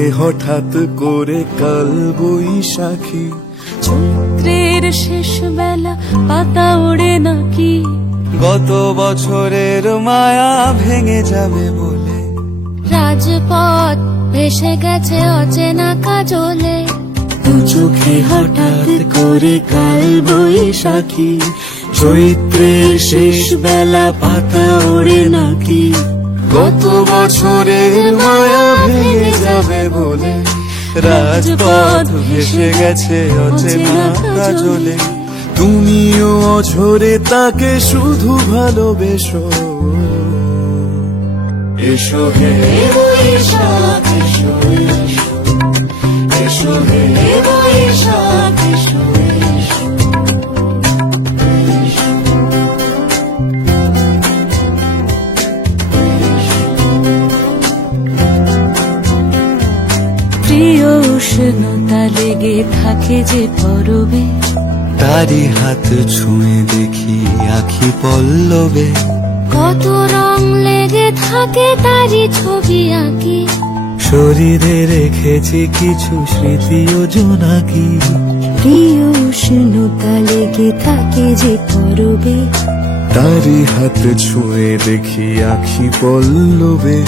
চোখে হঠাৎ করে কাল বৈশাখী, চৈত্রের শেষ বেলা পাতা ওড়ে নাকি, গত বছরের মায়া ভেঙে যাবে বলে, রাজপথ ভেসে গেছে অচেনা কাজলে, দু চোখে হঠাৎ করে কাল বৈশাখী, চৈত্রের শেষ বেলা পাতা ওড়ে নাকি, গত বছরের মায়া ভেঙে যাবে বলে, রাজপথ ভেসে গেছে অচেনা কাজলে। তুমিও অঝরে তাকে শুধু ভালোবেসো, এসো হে বৈশাখ এসো, এসো হে বৈশাখ এসো। প্রিয় উষ্ণতা লেগে থাকে যে পরবে, তারি হাত ছুঁয়ে দেখি আখি পল্লবে, কত রং লেগে থাকে তারই ছবি আঁকি, শরীরে রেখেছি কিছু স্মৃতি ও জোনাকি। প্রিয় উষ্ণতা লেগে থাকে যে পরবে, তারি হাত ছুঁয়ে দেখি আখি পল্লবে,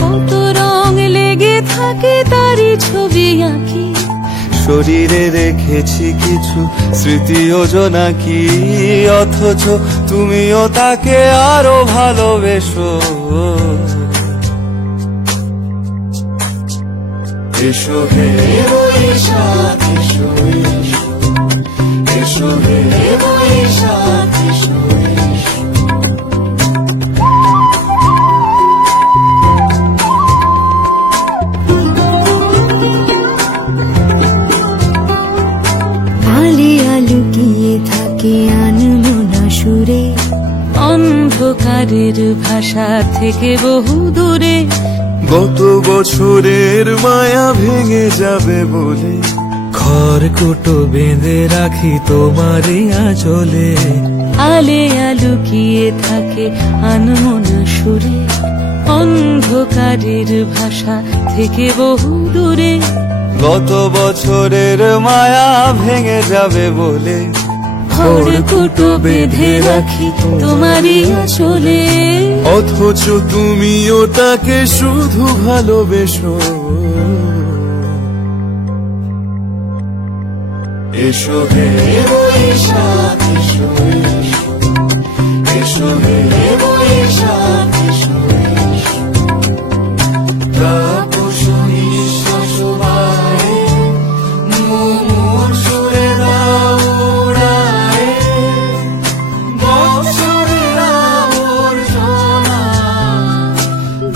কত রং লেগে থাকে তারই ছবি আঁকি, শরীরে রেখেছি কিছু স্মৃতি ও জোনাকি। অথচ তুমিও তাকে আরো ভালোবেসো, এসো হে বৈশাখ এসো, এসো হে বৈশাখ এসো। লুকিয়ে থাকে আনমনা সুরে, অন্ধকারের ভাষা থেকে বহু দূরে, গত বছরের মায়া ভেঙে যাবে বলে, খড়কুটো বেঁধে রাখি তোমারই আঁচলে। আলে লুকিয়ে থাকে আনমনা সুরে, অন্ধকারের ভাষা থেকে বহু দূরে, গত বছরের মায়া ভেঙে যাবে বলে, খড়কুটো বেঁধে রাখি তোমারই আঁচলে। অথচ তুমিও তাকে শুধু ভালোবেসো, এসো হে বৈশাখ এসো, এসো হে বৈশাখ এসো। তাপস নিঃশ্বাস বায়ে, মুমুর সুরে দাও উড়ায়ে, বছরের আবর্জনা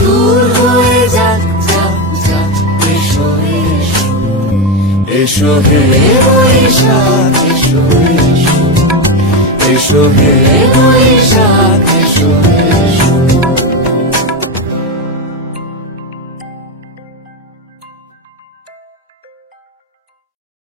দূর হয়ে যাক যাক যাক, এসো এসো, এসো হে বৈশাখ এসো, এসো হে বৈশাখ এসো।